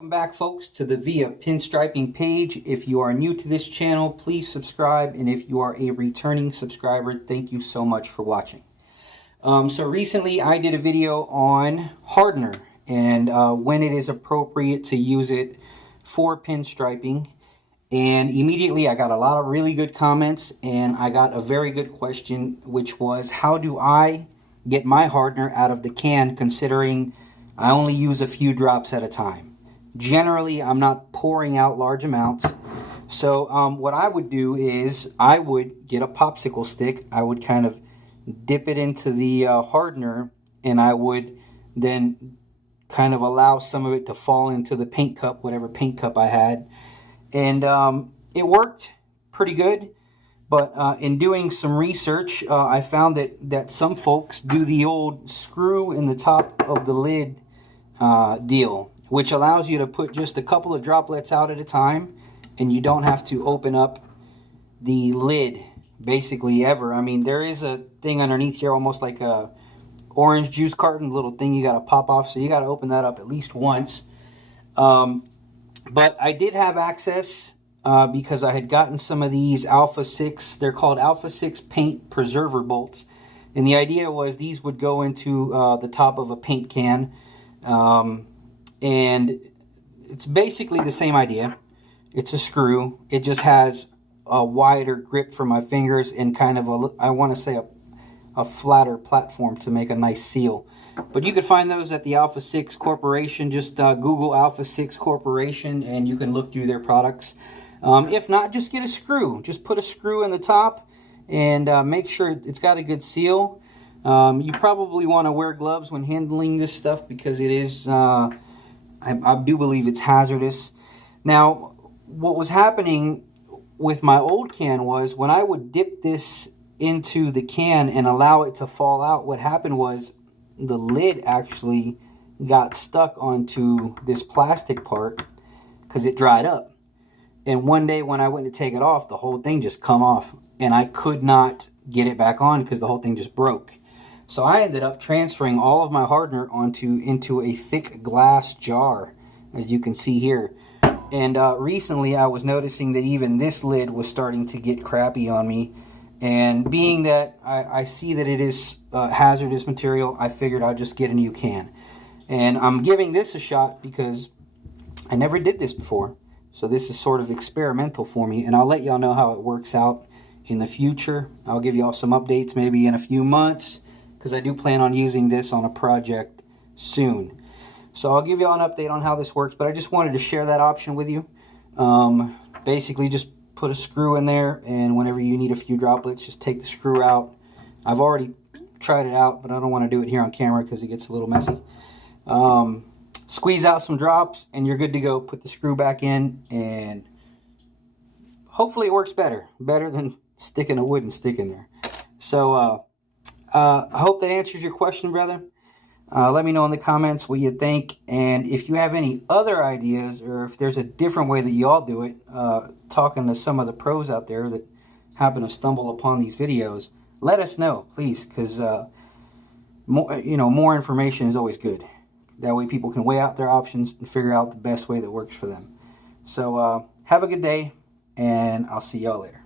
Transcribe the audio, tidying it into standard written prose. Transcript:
Welcome back, folks, to the Via Pinstriping page. If you are new to this channel, please subscribe, and if you are a returning subscriber, thank you so much for watching. So recently I did a video on hardener and when it is appropriate to use it for pinstriping, and immediately I got a lot of really good comments, and I got a very good question, which was, how do I get my hardener out of the can, considering I only use a few drops at a time? Generally, I'm not pouring out large amounts. So what I would do is I would get a popsicle stick. I would kind of dip it into the hardener, and I would then kind of allow some of it to fall into the paint cup, whatever paint cup I had. And it worked pretty good. But in doing some research, I found that some folks do the old screw in the top of the lid deal, which allows you to put just a couple of droplets out at a time, and you don't have to open up the lid basically ever. I mean, there is a thing underneath here, almost like a orange juice carton, little thing you got to pop off, so you got to open that up at least once. But I did have access because I had gotten some of these Alpha6, they're called Alpha6 paint preserver bolts, and the idea was these would go into the top of a paint can. And it's basically the same idea. It's a screw. It just has a wider grip for my fingers and kind of I want to say a flatter platform to make a nice seal. But you could find those at the Alpha6 Corporation. Just Google Alpha6 Corporation and you can look through their products. If not, just get a screw. Just put a screw in the top and make sure it's got a good seal. You probably want to wear gloves when handling this stuff because it is I do believe it's hazardous. Now, what was happening with my old can was when I would dip this into the can and allow it to fall out, what happened was the lid actually got stuck onto this plastic part because it dried up. And one day when I went to take it off, the whole thing just come off, and I could not get it back on because the whole thing just broke. So I ended up transferring all of my hardener into a thick glass jar, as you can see here. And recently I was noticing that even this lid was starting to get crappy on me. And being that I see that it is hazardous material, I figured I'd just get a new can. And I'm giving this a shot because I never did this before. So this is sort of experimental for me, and I'll let y'all know how it works out in the future. I'll give y'all some updates maybe in a few months, because I do plan on using this on a project soon. So I'll give you all an update on how this works, but I just wanted to share that option with you. Basically, just put a screw in there, and whenever you need a few droplets, just take the screw out. I've already tried it out, but I don't want to do it here on camera because it gets a little messy. Squeeze out some drops, and you're good to go. Put the screw back in, and hopefully it works better than sticking a wooden stick in there. So, I hope that answers your question, brother. Let me know in the comments what you think. And if you have any other ideas, or if there's a different way that you all do it, talking to some of the pros out there that happen to stumble upon these videos, let us know, please, because more information is always good. That way people can weigh out their options and figure out the best way that works for them. So have a good day, and I'll see y'all later.